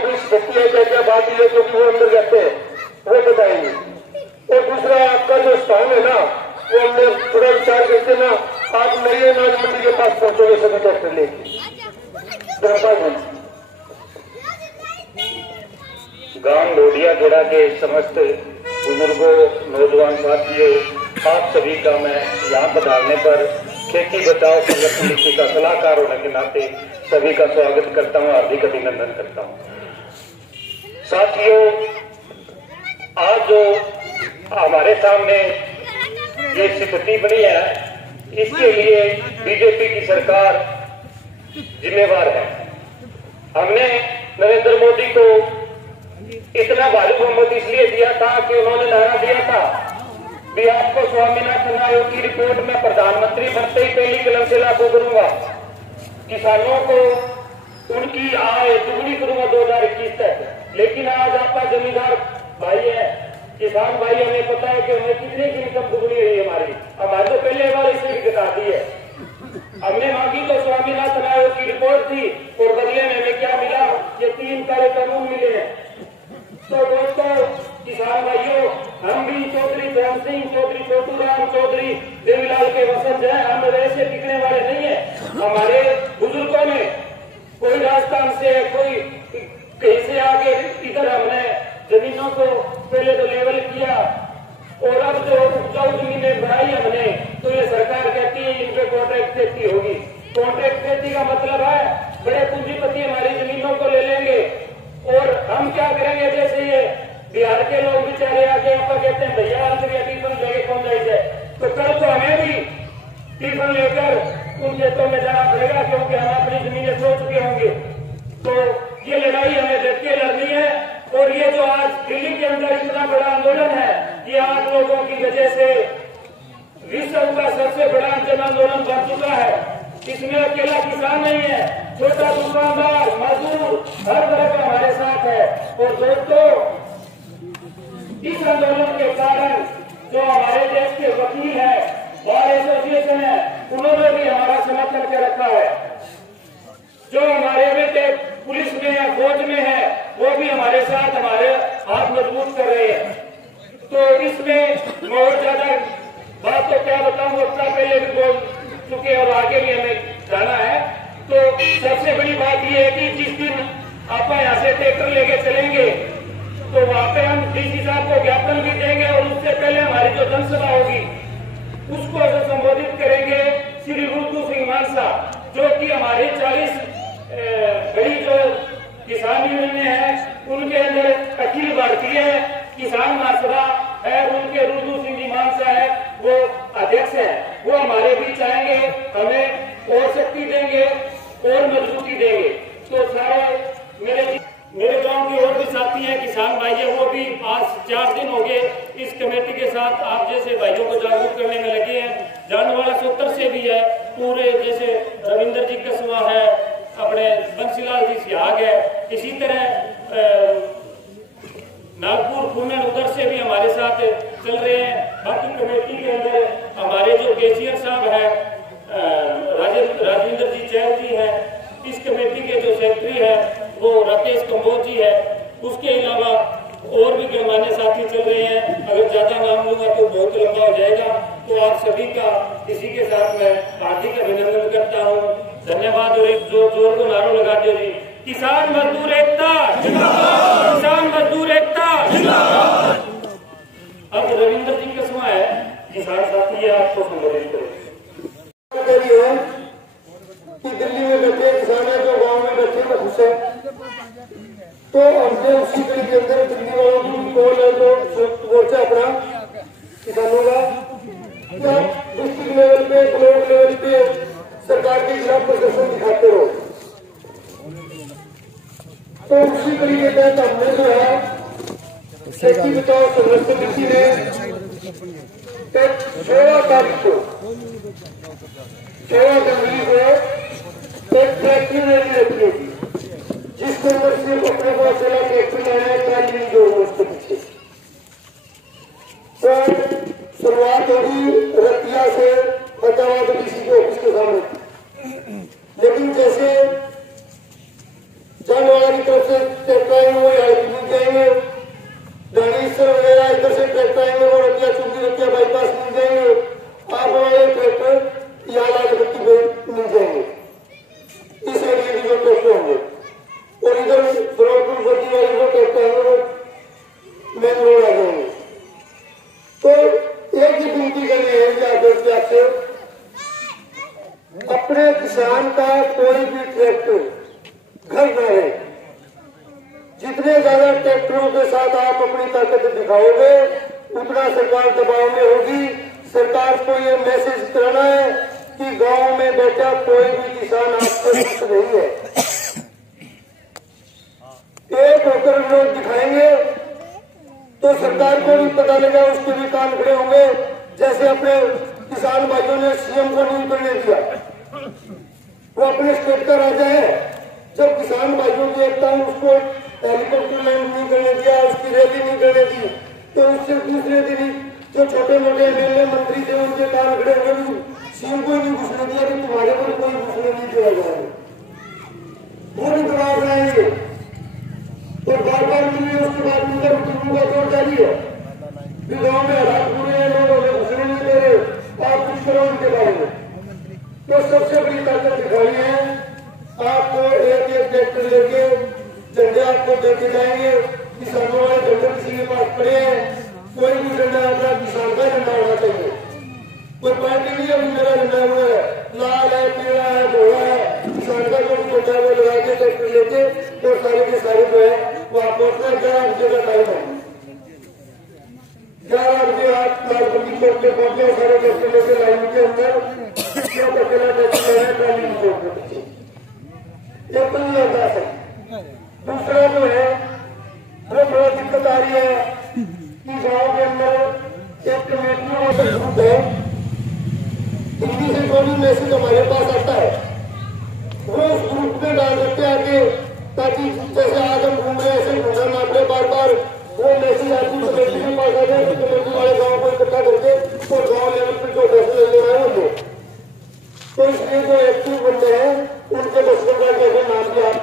कोई शक्ति है, क्या क्या बात है जो कि वो अंदर जाते हैं वो बताएंगे। और दूसरा आपका जो स्थान है ना, वो हमने थोड़ा विचार करके ना, आप नई अनाज मंडी के पास पहुंचोगे सभी ट्रैक्टर लेके। गांव लोडिया खेड़ा के समस्त बुजुर्गों, नौजवान साथियों, आप सभी का मैं यहाँ पधारने पर खेती बचाओ संगठन समिति का सलाहकार होने के नाते सभी का स्वागत करता हूँ, हार्दिक अभिनंदन करता हूँ। साथियों, आज जो हमारे सामने ये स्थिति बनी है, इसके लिए बीजेपी की सरकार जिम्मेवार है। हमने नरेंद्र मोदी को इतना भारी बहुमत इसलिए दिया था कि उन्होंने नारा दिया था भी आपको स्वामीनाथन आयोग की रिपोर्ट में प्रधानमंत्री बनते ही पहली कलम से लागू करूंगा, किसानों को उनकी आय दुगनी करूंगा 2021 तक। लेकिन आज आपका जमींदार भाई है, किसान भाई, हमें पता है कि हमें कितने की इनकम दुगनी हुई हमारी तो पहले वाली सीट घटा दी है। हमने मांगी तो स्वामीनाथन आयोग की रिपोर्ट थी और बदले में हमें क्या मिला? ये 3 काले कानून मिले हैं। तो दोस्तों, किसान भाइयों, हम भी चौधरी धर्म सिंह, चौधरी छोटू राम, चौधरी देवीलाल के वंशज हैं, हम वैसे टिकने वाले नहीं है। हमारे बुजुर्गों ने कोई राजस्थान से, कोई कहीं से आगे इधर हमने जमीनों को पहले तो लेवल किया और अब जो उपजाऊ जमीनें बढ़ाई हमने, तो ये सरकार कहती है इनके कॉन्ट्रैक्ट खेती होगी। कॉन्ट्रैक्ट खेती का मतलब है बड़े पूंजीपति हमारी जमीनों को ले लेंगे और हम क्या करेंगे? जैसे ये बिहार के लोग बेचारे आके आपका कहते हैं भैया टिफिन लेके कौन जाए, तो कल तो हमें भी टिफिन लेकर उन खेतों में जाना पड़ेगा, क्योंकि हम अपनी जमीनें छोड़ चुके होंगे। तो ये लड़ाई हमें डट के लड़नी है। और ये जो आज दिल्ली के अंदर इतना बड़ा आंदोलन है, ये 8 लोगों की वजह से विश्व का सबसे बड़ा जन आंदोलन बन चुका है। इसमें अकेला किसान नहीं है, छोटा दुकानदार, मजदूर, हर तरह का हमारे साथ है। और दोस्तों, इस आंदोलन के कारण जो हमारे देश के वकील है, बार एसोसिएशन है, उन्होंने भी हमारा समर्थन कर रखा है। जो हमारे बेटे पुलिस में है, फौज में है, वो भी हमारे साथ हमारे हाथ मजबूत कर रहे हैं। तो इसमें मैं और ज्यादा बात तो क्या बताऊं, अपना पहले भी बोल चुके और आगे भी हमें जाना है। तो सबसे बड़ी बात यह है कि जिस दिन आप यहाँ से ट्रैक्टर लेके चलेंगे तो वहां पे हम डीसी साहब को ज्ञापन भी देंगे और उससे पहले हमारी जो जनसभा होगी उसको जो संबोधित करेंगे श्री रुद्र सिंह मानसा, जो कि हमारी 40 बड़ी जो किसान यूनियन है उनके अंदर अखिल भारतीय किसान महासभा है, उनके रुद्र सिंह जी मानसा है, वो अध्यक्ष है। वो हमारे बीच आएंगे, हमें और शक्ति देंगे और मजबूती देंगे। तो सारे मेरे गांव के और भी साथी हैं, किसान भाई है, वो भी आज 4 दिन हो गए इस कमेटी के साथ आप जैसे भाइयों को जागरूक करने में लगे हैं। जानने वाला 70 से भी है, पूरे जैसे रविंदर जी कसवा है, अपने बंसीलाल जी सियाग है, इसी तरह नागपुर पुणे उधर से भी हमारे साथ चल रहे हैं। बाकी कमेटी के अंदर हमारे जो केसीआर साहब है, राजेंद्र जी चैल जी है, इस कमेटी के जो सेक्रेटरी है वो राकेश कंबोज जी है, उसके अलावा और भी गणमान्य साथी चल रहे हैं। अगर ज्यादा नाम लूंगा तो बहुत लंबा हो जाएगा। तो आप सभी का इसी के साथ मैं हार्दिक अभिनंदन करता हूँ, धन्यवाद। और एक जोर को नारों लगा दो जी, किसान मजदूर एकता जिंदाबाद, किसान मजदूर एकता जिंदाबाद। अब रविंद्र जी कसवा है, किसान साथी है, आपको संबोधित करें। कि दिल्ली में बैठे किसान है, जो गांव में बैठे में खुश है, तो हमने उसी कड़ी के अंदर दिल्ली वालों की कॉल है तो मोर्चा अपना किसानों का डिस्ट्रिक्ट लेवल पे, ब्लॉक लेवल पे सरकार के खिलाफ प्रदर्शन दिखाते रहो। तो उसी कड़ी के तहत हमने जो है खेती बचाओ संघर्ष समिति ने 16 तारीख को 16 जनवरी को एक फैक्ट्री रैली रखी होगी, जिसके अंदर सिर्फ अपने को अकेला फैक्ट्री में है, ट्राली जो उसके पीछे सर शुरुआत होगी रतिया से बचावा तो डीसी के ऑफिस के सामने। लेकिन जैसे जानवाला की तरफ से घर न रहे। जितने ज्यादा ट्रैक्टरों के साथ आप अपनी ताकत दिखाओगे उतना सरकार दबाव में होगी। सरकार को ये मैसेज करना है कि गांव में बैठा कोई भी किसान आपसे खुश नहीं है। एक होकर लोग दिखाएंगे तो सरकार को भी पता लगा, उसके भी कान खड़े होंगे। जैसे अपने किसान भाइयों ने सीएम को नहीं करने दिया, वो अपने स्टेट का राजा है। जब किसान भाइयों की एकता में उसको हेलीकॉप्टर लैंड नहीं करने दिया, उसकी रैली नहीं करने दी, तो उससे दूसरे दिन जो छोटे मोटे एमएलए मंत्री थे उनके कान खड़े हुए, सीएम को ही नहीं घुसने दिया कि तुम्हारे को कोई घुसने नहीं दिया जाएगा। वो भी दबाव बनाएंगे और बार बार मिलिए। उसके बाद उनका रुकने का जोर जारी है। गाँव में हालात बुरे हैं, लोग हमें घुसने नहीं दे रहे, आप कुछ करो उनके बारे में। तो सबसे बड़ी ताकत दिखाई है। आपको एक एक ट्रैक्टर लेके झंडे आपको देके जाएंगे। किसानों वाले झंडे किसी के पास पड़े हैं, कोई भी झंडा अपना किसान का झंडा होना चाहिए। कोई पार्टी नहीं है मेरा झंडा हुआ है, लाल है, पीला है, भोला है, किसान का जो झंडा है वो लगा के ट्रैक्टर लेके और सारे के सारे जो है वो आप पहुंचना 11 बजे का टाइम है। 11 बजे आप लालबंदी चौक पे पहुंचे, सारे ट्रैक्टर लेके लाइन के अंदर क्यों अकेला ट्रैक्टर लेना ट्राली चौक के पीछे, ये तो नहीं होता है। दूसरा जो है वो बड़ा दिक्कत आ रही है कि गाँव के अंदर एक कमेटियों का ग्रुप है, दिल्ली से जो भी मैसेज हमारे पास आता है वो उस ग्रुप में डाल सकते हैं आगे, ताकि जैसे आज हम घूम रहे हैं ऐसे घूमना ना पड़े बार बार। वो मैसेज आपकी कमेटी के पास आ जाए तो कमेटी वाले गाँव को इकट्ठा करके तो गाँव लेवल पर जो फैसले लेना है वो। तो इसलिए जो एक्टिव बंदे हैं उनके बच्चों का जैसे नाम के आप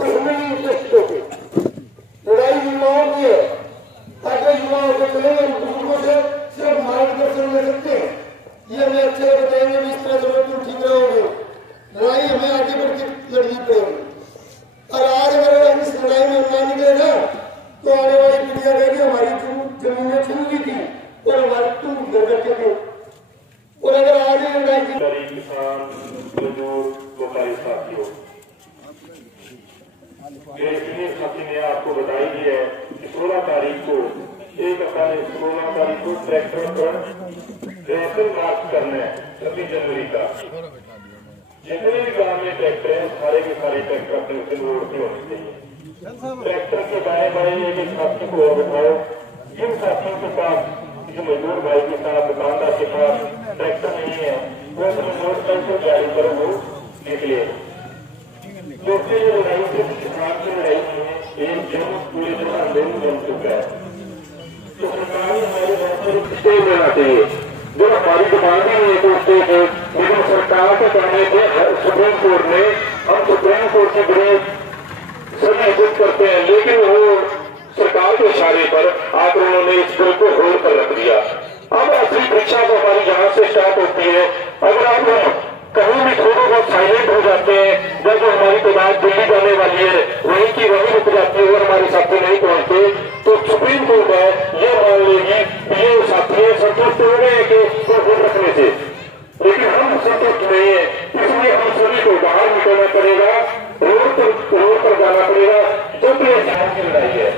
उसमें भी इंटरेस्ट होगी। लड़ाई युवाओं की है, ताकि युवा होकर चलेंगे, बुजुर्गों से सिर्फ मार्गदर्शन ले सकते हैं। ये हमें अच्छे बताएंगे भी इस तरह से तुम ठीक रहोगे। लड़ाई हमें आगे बढ़ के लड़नी पड़ेगी। और आज अगर हम इस लड़ाई में ना निकले ना तो आने वाली पीढ़ियां कहेगी हमारी जमीनें छीन ली थी और हमारी तुम घर बैठे थे। और अगर आगे लड़ाई किसान मजदूर व्यापारी साथियों, मेरे साथी ने आपको बताई दी है कि 16 तारीख को 16 तारीख को ट्रैक्टर पर रेसल मार्च करना है 26 जनवरी का। जितने भी गांव में ट्रैक्टर है सारे के सारे ट्रैक्टर अपने उसे रोड पे होने चाहिए। ट्रैक्टर के बाएं बाएं एक साथी को और बताओ, जिन साथियों के पास जो मजदूर भाई के साथ दुकानदार के पास ट्रैक्टर नहीं है वो अपने मोटरसाइकिल गाड़ी पर वो निकले। क्योंकि ये लड़ाई सिर्फ किसान की लड़ाई नहीं है, एक जन पूरी तरह आंदोलन बन चुका है। तो सरकार हमारे बहुत स्टेज लेना चाहिए। जो हमारी दुकान भी नहीं है तो स्टेज है, लेकिन सरकार के कहने पे सुप्रीम कोर्ट ने हम सुप्रीम कोर्ट के विरोध सभी कुछ करते हैं, लेकिन वो सरकार के इशारे पर आकर उन्होंने इस बिल को होल्ड कर रख दिया। अब असली परीक्षा तो हमारी यहाँ से स्टार्ट होती है। अगर आप कहीं भी थोड़ा बहुत साइलेंट हो जाते हैं, जब हमारी तादाद दिल्ली जाने वाली है वहीं की वहीं रुक जाती है और हमारे साथी नहीं पहुंचते, तो सुप्रीम कोर्ट है ये मान लेगी ये साथी संतुष्ट हो गए कि उसको होल्ड रखने से, लेकिन हम संतुष्ट नहीं है। इसलिए हम सभी को बाहर निकलना पड़ेगा, रोड पर जाना पड़ेगा। जब ये गाँव की लड़ाई है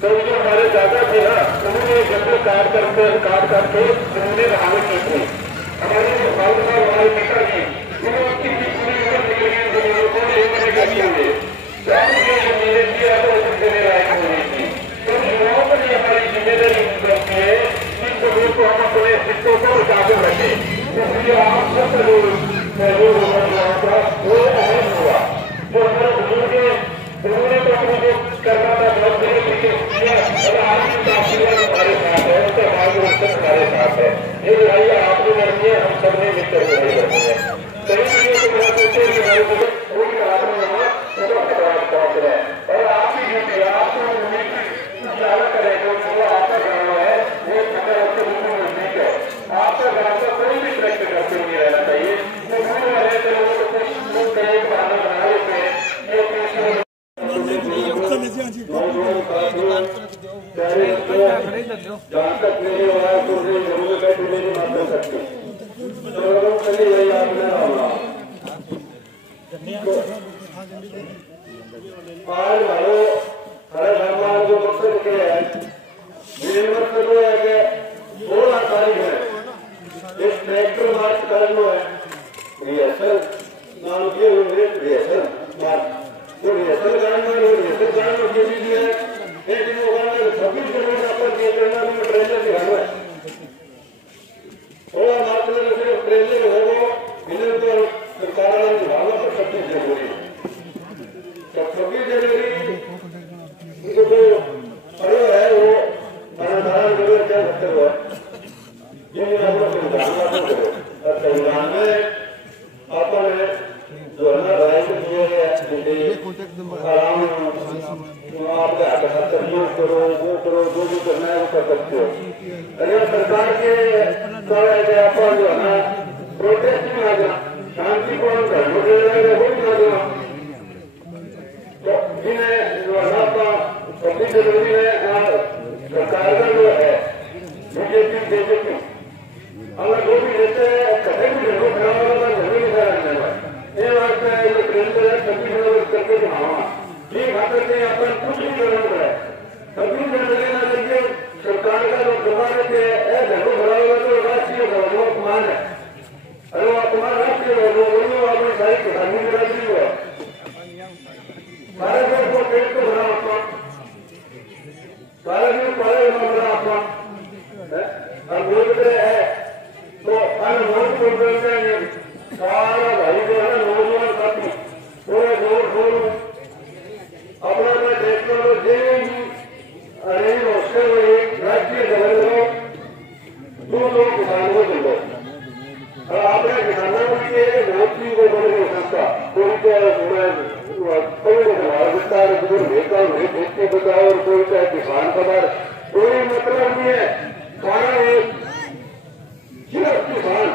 तो जो हमारे दादा थे ना उन्होंने जंगल काट करके उन्होंने रहावट की थी। हमारे हमारे पिता जी उन्होंने पूरी उम्र निकली जमीनों को लेकर करते हुए जमीनें दिया तो देने लायक हो रही थी। तो युवाओं पर भी हमारी जिम्मेदारी बनती है कि जमीन को हम अपने हिस्सों को बचा कर रखें। इसलिए आप सब वो अहम हुआ जो हमारे बुजुर्ग उन्होंने तो अपनी जो करना था बहुत बड़े तरीके से किया और आज भी हमारे साथ है, उसका मार्गदर्शन हमारे साथ है। आज हमारे हरे भगवान जो मकसद के है मेरे मकसद वो है कि 16 तारीख है एक ट्रैक्टर मार्च करना है रिहर्सल नाम के रिहर्सल मार्च तो रिहर्सल करना के लिए एक दिन होगा 26 जनवरी पर ये करना भी ट्रेलर दिखाना है थोड़ा मार्च में सिर्फ ट्रेलर होगा इन्हें तो सरकार ने दिखाना पर 26 जनवरी तो 26 जनवरी जो पर्व है वो साधारण जरूर क्या सकते हो ये अपना संविधान लागू करो और संविधान में आपने जो है ना राय दिए है आराम आपके हाथ यूज करो वो जो भी करना है वो कर सकते हो अगर सरकार के अपन जो है ना प्रोटेस्ट में आ जाए शांतिपूर्ण धर्म के वो भी आ जाए तो जिन्हें जो है ना 26 जनवरी में सरकार का जो है बीजेपी अगर जो भी लेते हैं कभी भी जरूर खड़ा होगा जरूर नहीं रहने वाला ये बात है जो ट्रेन है 26 जनवरी करके हाँ ठीक बात है अपन कुछ भी जरूरत है 26 जनवरी में देखिए सरकार का जो दबाव है जरूर खड़ा होगा तो राष्ट्रीय गौरव अपमान है अरे वो अपमान राष्ट्रीय गौरव अपनी सारी किसानी की राशि है सारे देश को देश को बना अपना सारे दिन पहले बना अपना अब बोलते हैं तो अनमोल को बोलते हैं सारा भाई जो है नौजवान साथी पूरे जोर शोर अपना मैं देखता हूँ देवी अरे उससे राष्ट्रीय गवर्नर दो किसानों को दे दो और आपने किसानों को ये बहुत चीज को बड़ी हो सकता कोई तो विस्तार देखते बताओ और कोई चाहे किसान पदार कोई मतलब नहीं है सारा सिर्फ किसान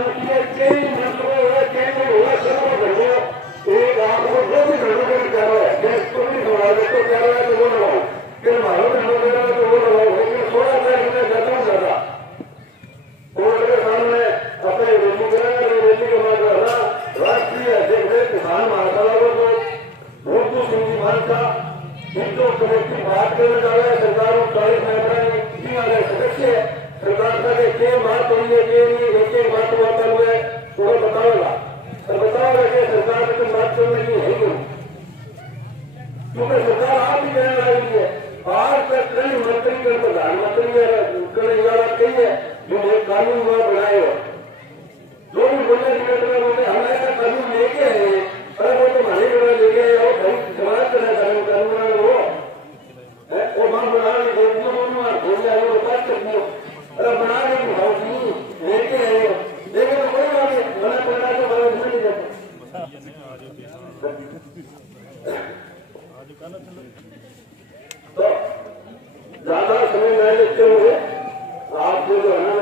उसके कई मतलब है कई हुआ सब घटो एक आपको जो भी घटो कर कह रहा है देश को भी सुना दे तो कह रहा है तो वो लगाओ फिर मारो घटो दे रहा है तो वो लगाओ लेकिन थोड़ा सा इसमें ज्यादा ज्यादा कोर्ट के सामने अपने रैली करेंगे रैली के बाद राष्ट्रीय अध्यक्ष किसान महासभा को भूतू सिंह जी मान का हिंदू कमेटी बात करने जा रहा है सरकार 40 मेंबर सदस्य सरकार का के बात हुई है एक बात हुआ कल हुए वो बताओगा और बताओगे कि सरकार में तो बात चल रही है क्योंकि सरकार आप ही कहने वाली है आज तक कई मंत्री कर प्रधानमंत्री बात कही है जो एक कानून हुआ बनाए हो जो भी बोलने बोलते हम ऐसा कानून लेके आए अरे वो तो हमारे लेके आए और समाज करना कानून वो मां बना बात करती हो अरे बना लेगी भाई लेके आए हो लेकिन कोई बात नहीं बना पड़ा तो बड़ा नहीं जाता तो ज्यादा समय न लेते हुए आप जो है ना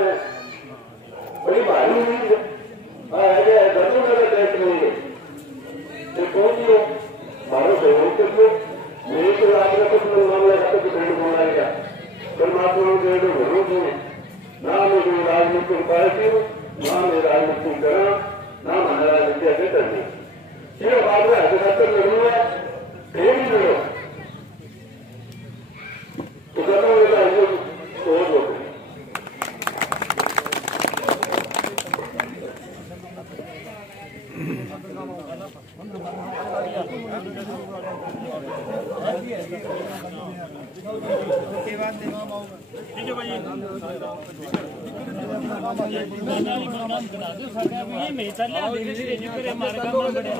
बड़ी भारी हुई दर्जन टेस्ट लेंगे पहुंच लो भारत सहयोग कर लो मेरे को आपने कुछ मामला का कुछ बनाएगा परमात्मा के विरोध में ना मेरी राजनीतिक पार्टी ना मेरी राजनीतिक करण ना मैंने राजनीति ऐसे करनी सिर्फ आपने हकीकत लड़ूंगा फिर ही लड़ो तो कहता हूँ सोच होती ठीक है भाई ये मैं चल रहा हूं हमारे काम बड़े